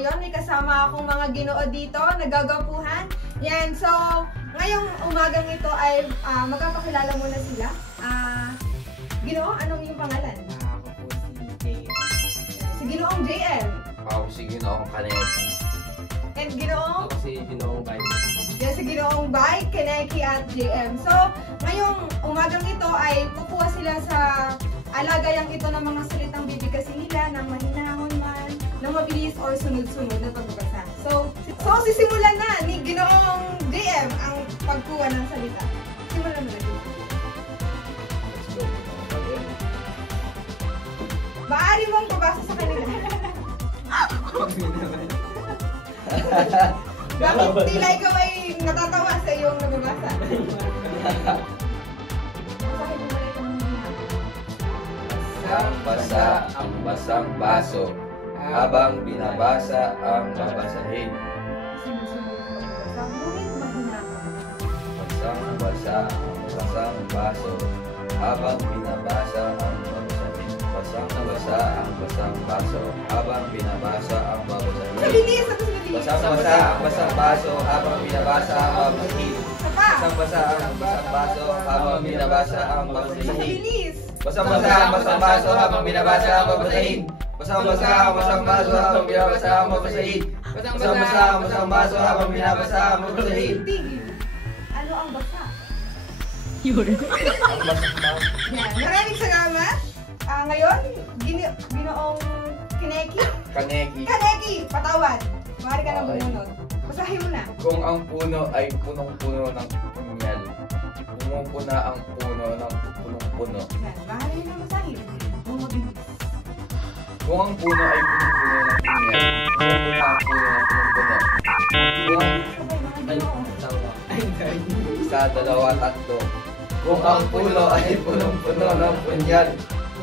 ngayon. May kasama akong mga ginoo dito, nagagapuhan. Yan, so, ngayong umagang ito ay magpapakilala muna sila. Ginoo, anong yung pangalan? Ako po si JM. Si Ginoong JM. Ako si Ginoong Kaneki. And Ginoong? Ako si Ginoong Bay. Yan, si Ginoong Bay, Kaneki at JM. So, ngayong umagang ito ay kukuha sila sa alagayang ito ng mga salitang bibigkasin nila ng mahinahon man, ng mabilis or sunod-sunod na pagbabasa. So sisimulan na ni Ginoong JM ang pagkuha ng salita. Simulan mo na dito. Let's go. Maaari mong pabasa sa kanila. Bakit tila ikaw ay natatawa sa iyong nababasa? Basa ang basang baso habang binabasa ang babasahin. Basang basa ang basang baso habang binabasa ang babasahin. Basang basa ang basang baso habang binabasa ang babasahin. Basang basa ang basang baso habang binabasa ang babasahin. Basang basa ang basang baso habang binabasa ang babasahin. Basang-basa ang basang baso habang binabasa ang babasahin. Basang-basa ang basang baso habang binabasa ang babasahin. Basang-basa ang basang baso habang binabasa ang babasahin. Ano ang basa? Ang basang baso. Yan. Maraming salamat. Ngayon, Ginoong Kaneki. Kaneki, patawad. Maaari ka na bumunod. Basahin mo na. Kung ang puno ay punong-puno ng punyal, pumupuna ang puno ng punong-puno. Yan. Maaari na basahin. Bumabilis. Kung ang puno ay punong-puno ng punyal, pumupuna ang puno ng punong-puno. Sabay, mga Ginoo. Isa, dalawa, tatlo. Kung ang puno ay punong-puno ng punyal,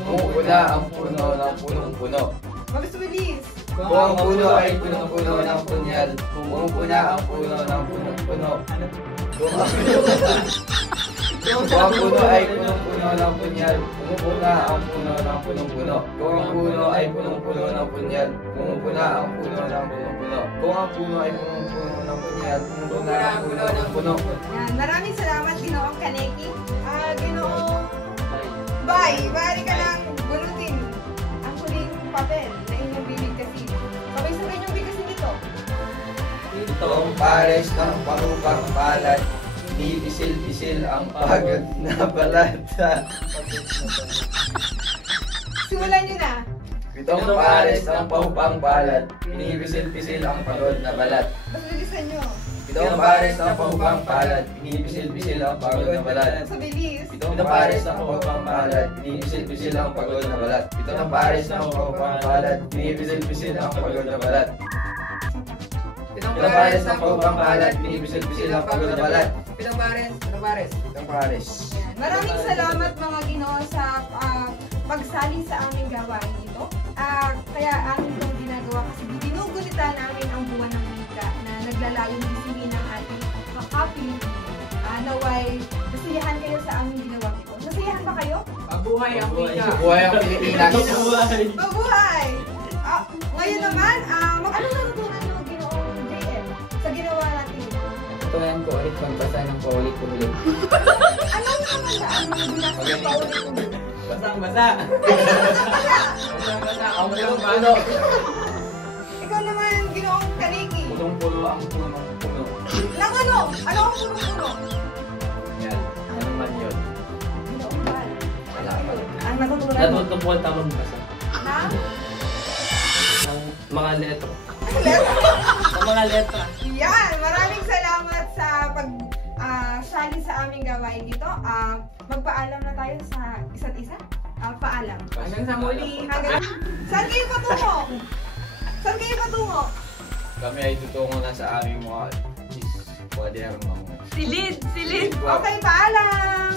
pumupuna ang puno ng punong-puno. Mabilis. Kung ang puno ay punong-puno ng punyal, pumupuna ang puno ng punong-puno. Kung ang puno ay punong-puno ng punyal, pumupuna ang puno ng punong-puno. Kung ang puno ay punong-puno ng punyal, pumupuna ang puno ng punong-puno. Kung ang puno ay punong-puno ng punyal, pumupuna ang puno ng puno. Yan. Maraming salamat, Ginoong Kaneki. Ginoong Bay, maaari ka nang bunutin ang huling papel na inyong bibigkasin. Sabay-sabay niyong bigkasin ito. Itong pares ng parupang palad, binibisil-bisil ang pagod na balat. Simulan niyo na. Itong pares ng parupang palad, binibisil-bisil ang pagod na balat. Mas bilisan niyo. Itong pares ng parupang palad, binibisil-bisil ang pagod na balat. Sa bilis. Itong pares ng parupang palad, binibisil-bisil ang pagod na balat. Itong pares ng parupang palad, binibisil-bisil ang pagod na balat. Itong pares ng parupang palad, binibisil-bisil ang pagod na balat. Pitong pares. Itong pares. Yan. Maraming salamat mga Ginoo sa pagsali sa aming gawain ito. Kaya amin itong ginagawa kasi ginugulitan namin ang buwan ng wika na naglalayong isingin ng ating kapilipino. Naway, nasiyahan kayo sa aming ginawa ito. Nasiyahan ba kayo? Mabuhay ang wika. Buhay ang Pilipinas. Mabuhay! Ngayon naman, ano natutunan nyo Ginoong JM sa ginawa natin? Tutunan ko ulit magbasa ng paulit-ulit. Anong kamandaan mo binasa ng paulit-ulit? Basang-basa. Basang-basa ang punong-puno. Ikaw naman, Ginoong Kaneki. Punong-puno ang punong-puno. Nang ano? Ano ang punong-puno? Yan. Ano man yun? Ginoong Bal. Salamat. Ang natutunan mo? Natuto po ang tamang basa. Ha? Ng mga letra. Letra? Ng mga letra. Yan! Maraming salamat sa sali sa aming gawain ito. Magpaalam na tayo sa isa't isa. Paalam. Hanggang sa muli. Saan kayo patungo? Saan kayo patungo? Kami ay tutungo na sa aming mga kwaderno. Silid! Okay, paalam!